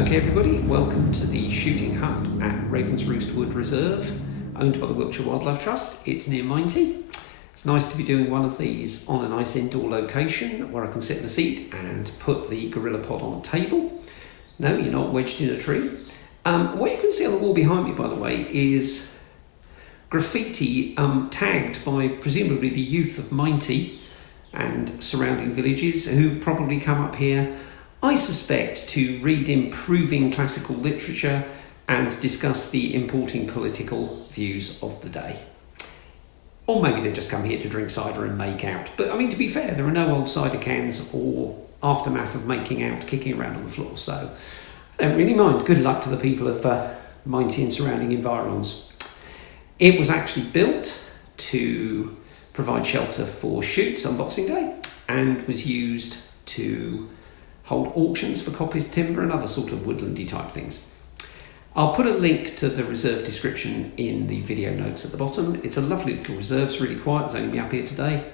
Okay everybody, welcome to the shooting hut at Ravensroost Wood Reserve, owned by the Wiltshire Wildlife Trust. It's near Minety. It's nice to be doing one of these on a nice indoor location where I can sit in a seat and put the gorilla pod on a table. No, you're not wedged in a tree. What you can see on the wall behind me, by the way, is graffiti tagged by presumably the youth of Minety and surrounding villages who probably come up here, I suspect, to read improving classical literature and discuss the importing political views of the day. Or maybe they just come here to drink cider and make out. But I mean, to be fair, there are no old cider cans or aftermath of making out kicking around on the floor, so I don't really mind. Good luck to the people of Minety and surrounding environs. It was actually built to provide shelter for shoots on Boxing Day and was used to hold auctions for coppice timber and other sort of woodlandy type things. I'll put a link to the reserve description in the video notes at the bottom. It's a lovely little reserve, it's really quiet, it's only me up here today.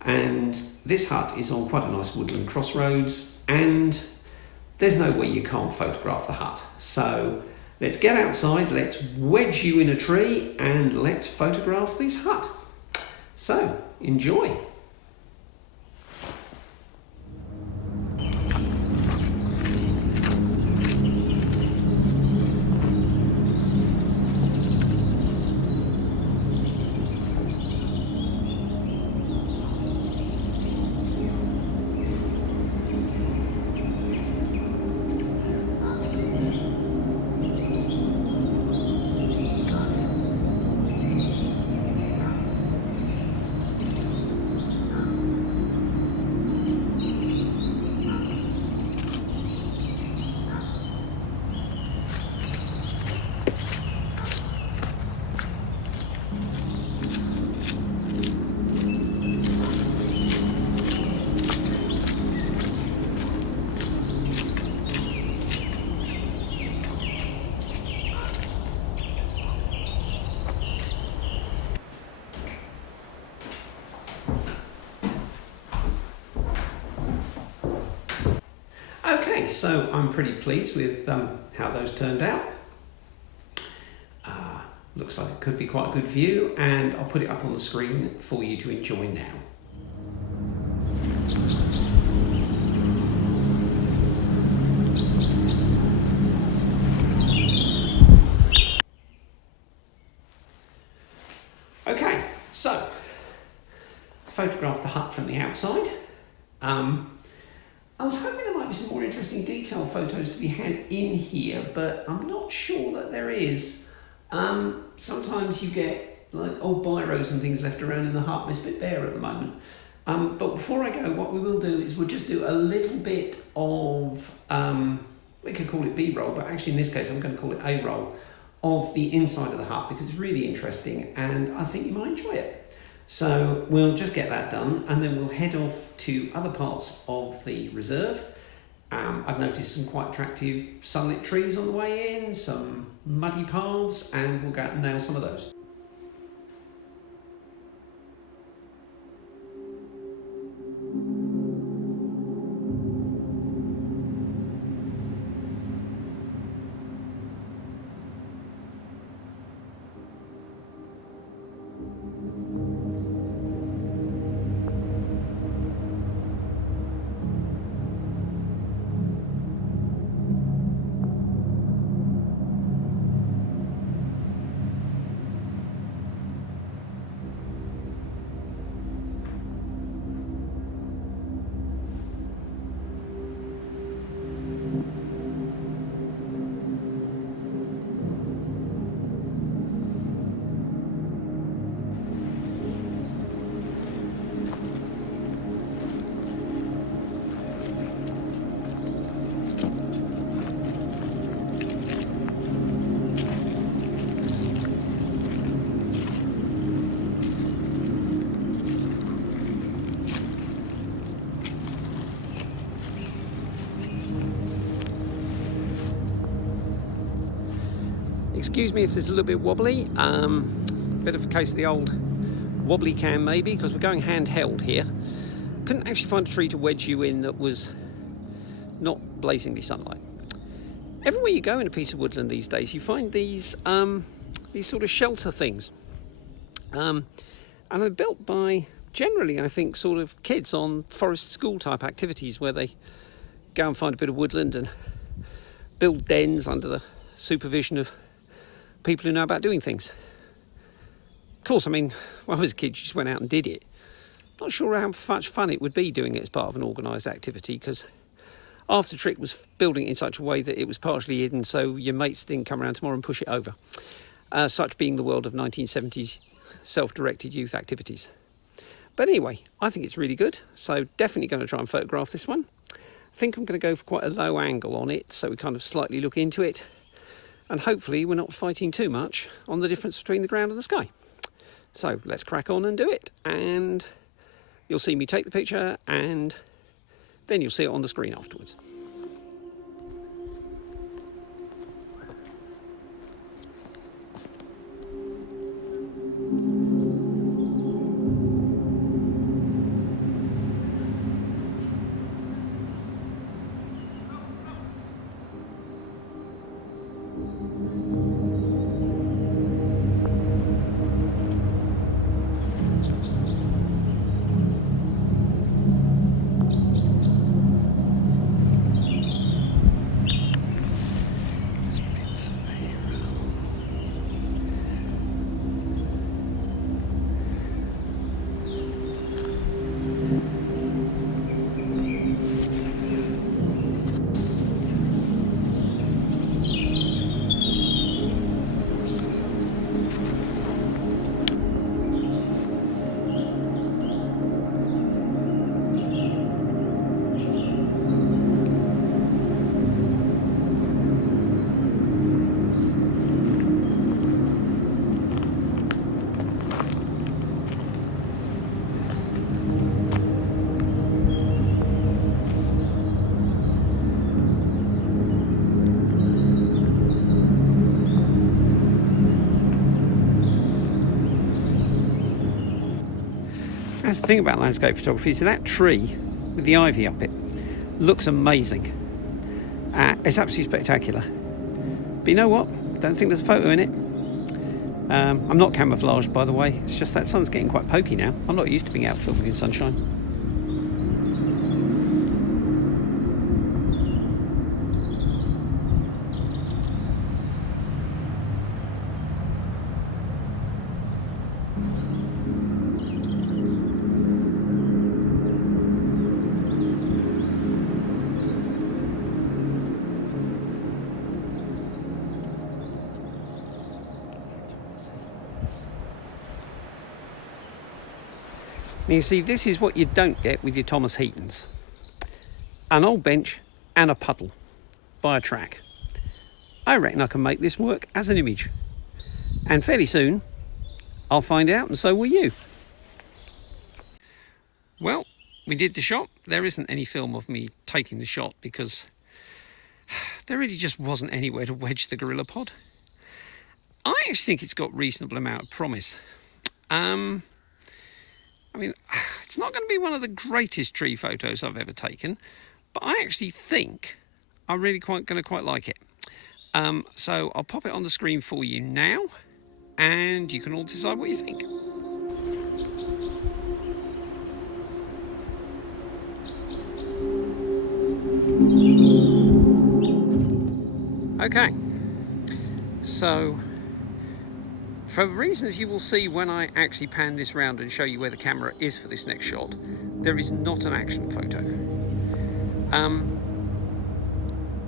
And this hut is on quite a nice woodland crossroads, and there's no way you can't photograph the hut. So let's get outside, let's wedge you in a tree, and let's photograph this hut. So, enjoy. Okay, so I'm pretty pleased with how those turned out. Looks like it could be quite a good view, and I'll put it up on the screen for you to enjoy now. Okay, so photographed the hut from the outside. I was hoping there might be some more interesting detail photos to be had in here, but I'm not sure that there is. Sometimes you get like old biros and things left around in the hut. It's a bit bare at the moment. But before I go, what we will do is we'll just do a little bit of, we could call it B-roll, but actually in this case I'm going to call it A-roll, of the inside of the hut because it's really interesting and I think you might enjoy it. So we'll just get that done and then we'll head off to other parts of the reserve. I've noticed some quite attractive sunlit trees on the way in, some muddy paths, and we'll go out and nail some of those. Excuse me if it's a little bit wobbly, bit of a case of the old wobbly cam maybe, because we're going handheld here. Couldn't actually find a tree to wedge you in that was not blazingly sunlight. everywhere you go in a piece of woodland these days, you find these sort of shelter things, and they're built by generally, I think, sort of kids on forest school type activities where they go and find a bit of woodland and build dens under the supervision of people who know about doing things. Of course, I mean, when I was a kid, you just went out and did it. Not sure how much fun it would be doing it as part of an organised activity, because half the trick was building it in such a way that it was partially hidden so your mates didn't come around tomorrow and push it over. Such being the world of 1970s self-directed youth activities. But anyway, I think it's really good, so definitely going to try and photograph this one. I think I'm going to go for quite a low angle on it, so we kind of slightly look into it, and hopefully we're not fighting too much on the difference between the ground and the sky. So let's crack on and do it, and you'll see me take the picture, and then you'll see it on the screen afterwards. That's the thing about landscape photography, is that tree with the ivy up it looks amazing. It's absolutely spectacular. But you know what? Don't think there's a photo in it. I'm not camouflaged, by the way. It's just that sun's getting quite pokey now. I'm not used to being out filming in sunshine. Now you see, this is what you don't get with your Thomas Heatons. An old bench and a puddle by a track. I reckon I can make this work as an image. And fairly soon, I'll find out, and so will you. Well, we did the shot. There isn't any film of me taking the shot because there really just wasn't anywhere to wedge the gorilla pod. I actually think it's got reasonable amount of promise. I mean, it's not going to be one of the greatest tree photos I've ever taken, but I actually think I'm really going to quite like it. So I'll pop it on the screen for you now, and you can all decide what you think. Okay, so for reasons you will see when I actually pan this round and show you where the camera is for this next shot, there is not an action photo.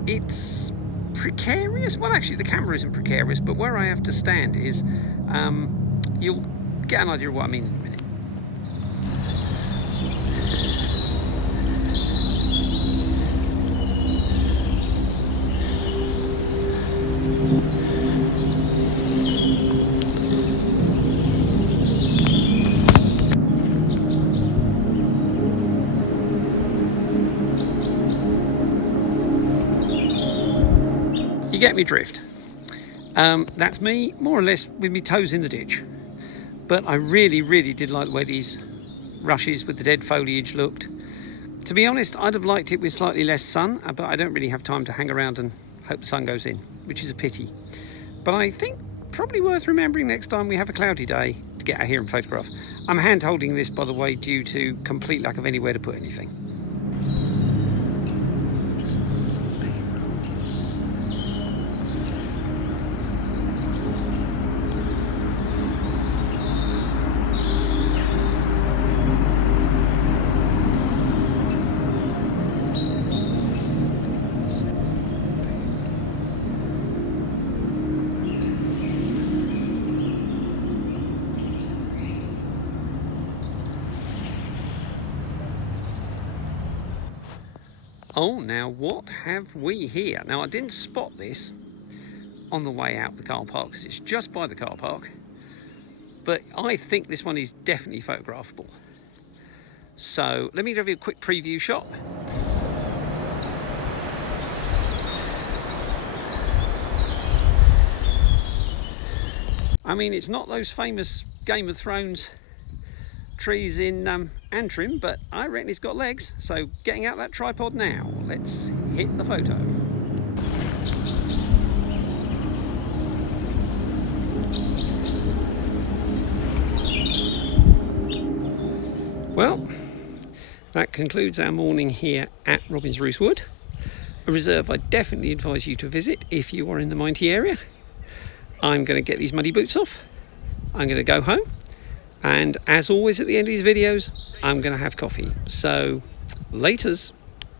It's precarious. Well, actually the camera isn't precarious, but where I have to stand is, you'll get an idea of what I mean in a minute. You get me drift. That's me, more or less, with my toes in the ditch. But I really did like the way these rushes with the dead foliage looked. To be honest, I'd have liked it with slightly less sun, but I don't really have time to hang around and Hope the sun goes in, which is a pity. But I think probably worth remembering next time we have a cloudy day to get out here and photograph. I'm hand holding this, by the way, due to complete lack of anywhere to put anything. Oh, now what have we here? Now, I didn't spot this on the way out the car park because it's just by the car park, but I think this one is definitely photographable. So let me give you a quick preview shot. I mean, it's not those famous Game of Thrones trees in Antrim, but I reckon it's got legs. So getting out that tripod now, let's hit the photo. Well, that concludes our morning here at Ravensroost Wood, a reserve I definitely advise you to visit if you are in the Minety area. I'm going to get these muddy boots off, I'm going to go home, and as always at the end of these videos, I'm going to have coffee. So, laters.